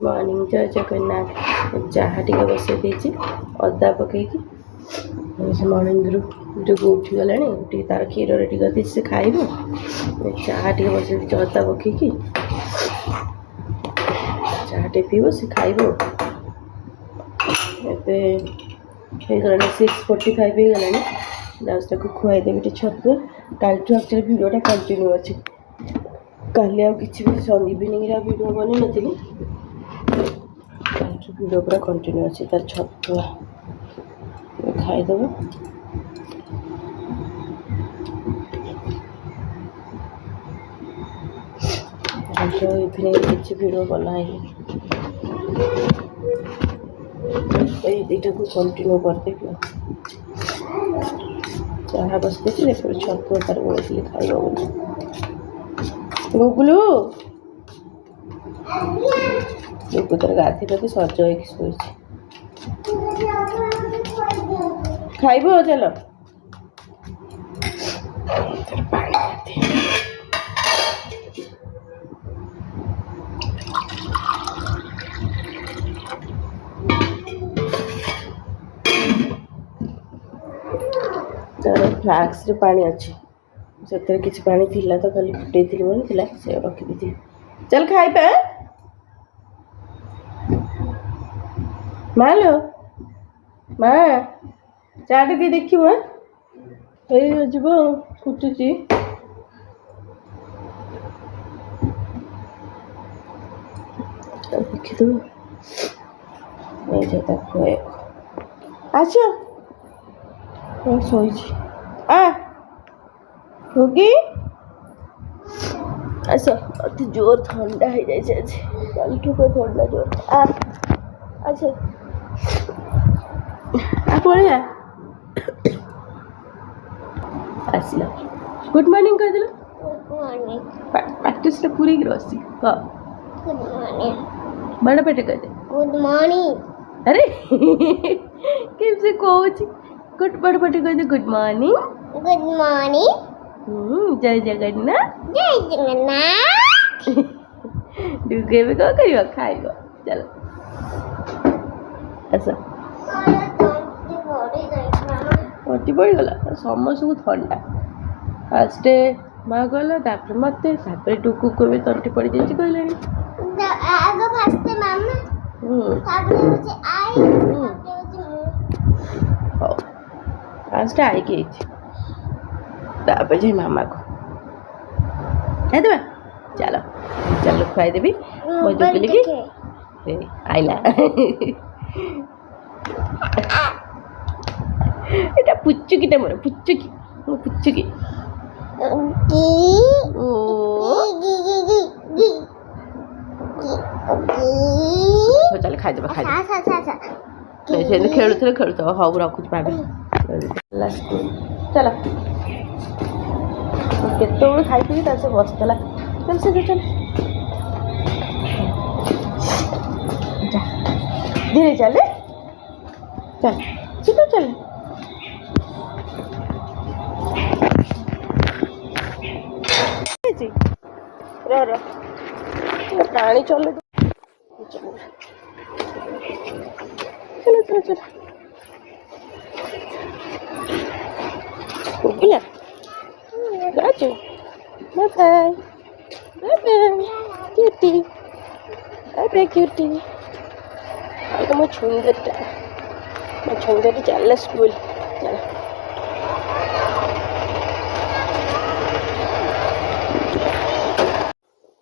morning जय जगन्नाथ चाहा टे बसई देती अदा पकई मॉर्निंग जो उठीगला उठी तार क्षीर रेडी कर से खाइब चाहा टे बसई दी अदा पकईकी चाहा टे पीब से खाइब एगला 6:45 होगला जाऊँ ताको खुआईदेवी टे छतुआ कल एक्चुअली भिडियोटा कंटिन्यू अच्छे काली आ कि इवनिंग भिडियो बनी नी भिडियो पूरा कंटिन्यू अच्छे तार छतुआ खाईदेव इवनिंग किसी भिडियो बनाई दुटा को कंटिन्यू करदेवी चाहा बस देखिए छतुआ तार बोली खाइब गुगुलू गुगु तार गाधे पाधे सज हो खाइब चल फ्लास्क रे पानी अच्छे से किसी पानी थिला तो खाली फुटे बोली से रखी चल खाइबा माँ लो माँ चाटे दी देखिए जीव फुटुची देखीद खुआ आस शोई होगी आस अति जोर ठंडा हो जाए कल पूरा ठंडा जोर अच्छा पड़िया आसला गुड मॉर्निंग कह दिल प्रैक्टिस पूरी रसी हाँ बड़ा पेटे कह दे गुड मॉर्निंग अरे कैसे कौच गुड बड़ पेटे कह दे गुड मॉर्निंग जय जगन्नाथ डुगे भी कौन कर खाइब चलो ऐसा पटी पड़गला समस्त को थंडा फास्ट माँ कहला मत डुकू को भी तंटी पड़ जाए कहले फास्ट आई के जाए मामा को चलो चलो खुआई देवी मो जुगली की आइला এটা পুচ্চুকিটা মরে পুচ্চুকি পুচ্চুকি চলে খাইদেবা খেলুଥିଲେ ଖେଳୁଥିବ ହଉ ରଖୁଛି ଭାବି ଚାଲ କେତେବେଳୁ ଖାଇଥିବି ତା ସେ ବସିଥିଲା ଚାଲ ସେ ଚାଲ ଧୀରେ ଚାଲେ ଚାଲ ଚିତ ଚାଲେ प्राणी चलो चलो चलो चलो चलो उगिला गाजो bye bye bye bye cutie bye bye cutie तो मैं छुंदर चल स्कूल चल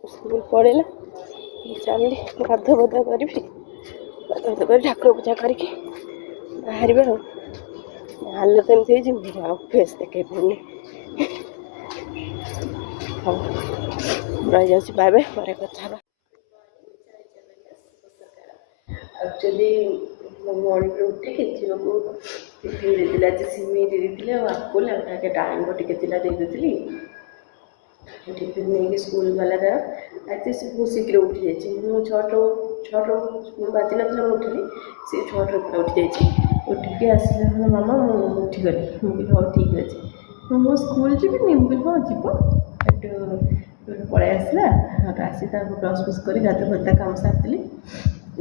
स्कूल पड़ेला चली गाध बधा करी गाध कर ठाकुर पूजा करके बाहर हालत एमती फेस देखे पानी हाँ रही जाऊँ बाय बाय पर कथा एक्चुअली मॉर्निंग उठिक झील को टिफिन देती आज सिमेई देती आपुल टाइम टे देती टिफिन नहीं स्कूल वाला तार आज से बहुत शीघ्र उठी जाइए मुझे 6 बाजी ना उठिली से 6 पूरा उठी जाइए उठिके आसला मामा मुझे उठीगली मुझे हाँ ठीक अच्छे मो स्कूल जी मुझे हाँ जीव पलि आसला आसी ब्रश ब्रश कर गाध भत्ता काम सारी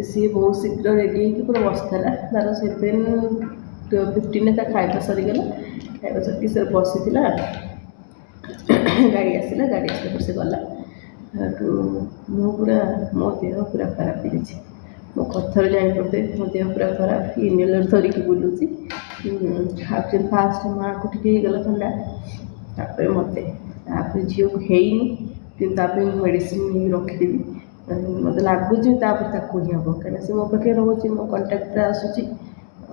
सी बहुत शीघ्र रेडी होकर पूरा बसला तार 7:15 ता खाଇବା सरीगला खाଇବା सर से बसी गाड़ी आसला गाड़ी आसला से गला मु पूरा मो देह पूरा खराब हो मो कथर जापड़ते मो देह पूरा खराब इनहेलर धरिकी बुलूची फास्ट माँ को गला थंडा तापर मत झील को हैनी कि मेडिसिन रखीदेवी मत लगुच ही हम कहीं से मो पाखे रोचे मो कंटाक्ट आसूँ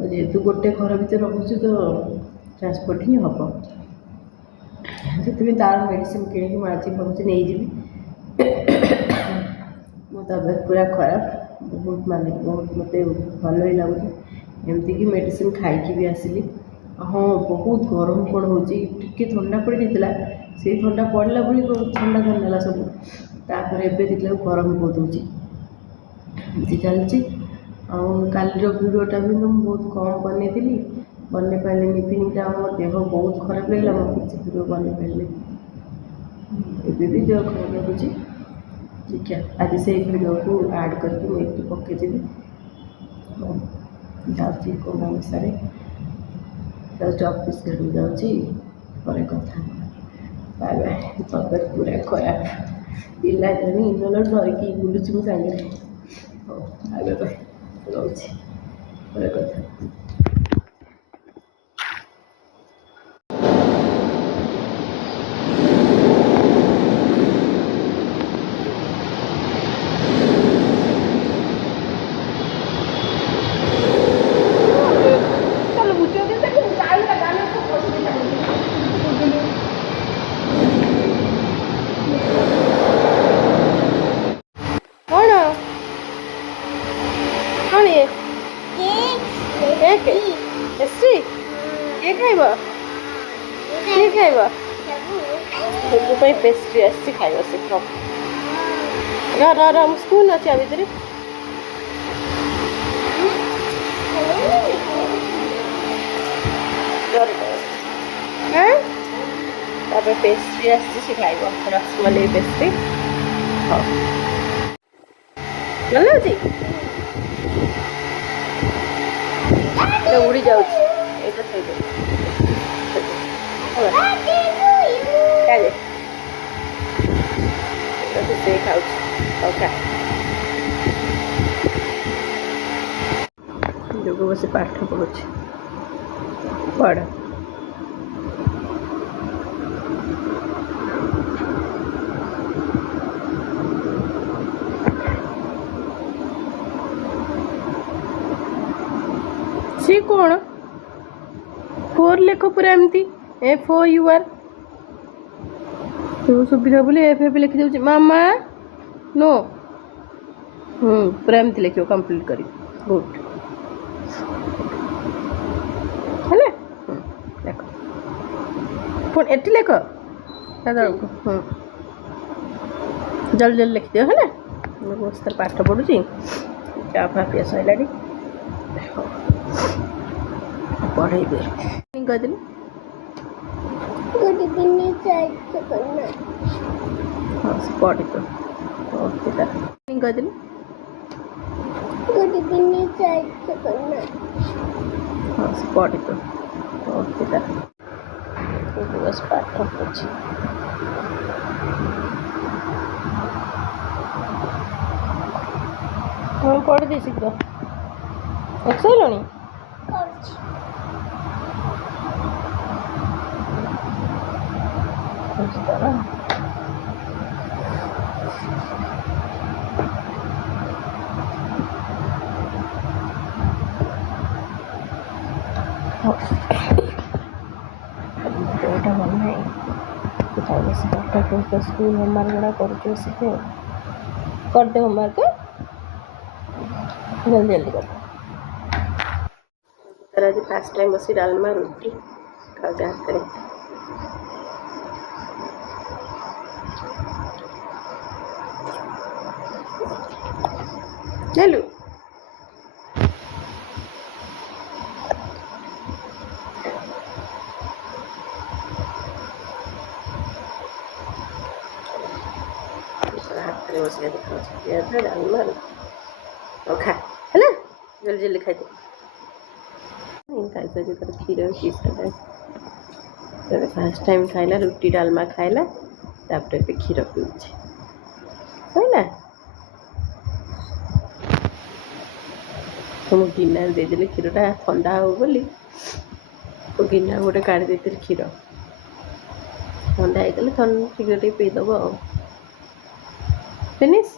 जेहेतु गोटे घर भितर रोचे तो ट्रांसपोर्ट ही हम से तार मेडिसिन किणी आज भावुँ नहीं जी मो तबियत पूरा खराब बहुत माने बहुत मत भल ही लगुच एमती कि मेडिसिन खाई भी आसली हाँ बहुत गरम कौन हो ठंडा पड़ जाता से ठंडा पड़ला बोली ठंडा थंडा सब तापर एवं देखला गरम बहुत होती चलती कालीर भिडटा भी मुझे बहुत कम बन पारे इवनिंगटा मो देह बहुत खराब लगे मुझे किसी भिडियो बन पारे एवं भी देह खराब लगुच देखिए आज से भिडियो को ऐड करके मुझे पकईदेवी जाऊँगी कौन अनुसार जस्ट ऑफिस जाऊँगी पर कथा बाय बाय तबियत पूरा खराब पिला जानी इनहेलर धरिकी बुलूची मो सागर हाँ बाय बाय रोचे पर कथा पेस्ट्री आसी खाइब से राम स्कूल अच्छे भितर पेस्ट्री आसी खाइब रसमलाई पेस्ट्री हाँ भल अच्छी उड़ी जाऊँ से खाऊ जो बस पाठ पढ़ु पढ़ सी कौन 4 लेख पूरा एमती FOUR तो सुविधा बोले FF लिखी दूसरी मामा नो पूरा एमती लिखो कंप्लीट कर गुड है देख पुण एटी लेख जल्दी जल्दी लिखि दियो है बस तार पाठ पढ़ुची चा फा पिया सैला पढ़े दे कहदेली हाँ से पढ़ी तो कहदेली हाँ से पढ़ी तो बस पाठ पढ़ी हाँ पढ़ी दे शीघ्र सारे देहटा भल ना स्कूल होमवर्क गुड़ा करते होमवर्क जल्दी जल्दी कर आज फास्ट टाइम बस डालमा रुटी खाते हाथ में चलो हाथ में बस डालमा ହଉ ଖା ହେଲା ଜଲ୍ଦି ଜଲ୍ଦି ଖାଇଦେ ଖାଇସାରି ତାର କ୍ଷୀର ପିଇ ସାରିଲାଣି ଫାର୍ଷ୍ଟ ଟାଇମ୍ ଖାଇଲା ରୁଟି ଡାଲମା ଖାଇଲା ତାପରେ ଏବେ କ୍ଷୀର ପିଉଛି ସଇଲା ମୁଁ ଗିନାରେ ଦେଇଦେଲି କ୍ଷୀରଟା ଥଣ୍ଡା ହବ ବୋଲି ଗିନା ଗୋଟେ କାଢ଼ି ଦେଇଥିଲି କ୍ଷୀର ଥଣ୍ଡା ହେଇଗଲେ ଶୀଘ୍ର ଟିକେ ପିଇଦେବ ଆଉ ଫିନିଶ୍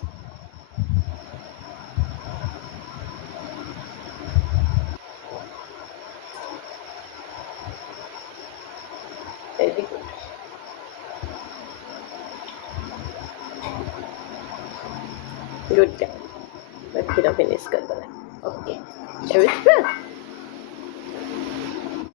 ଭେରି ଗୁଡ୍ गुड କ୍ଷୀର ଫିନିଶ୍ କରିଦେଲା ଓକେ ଏବେ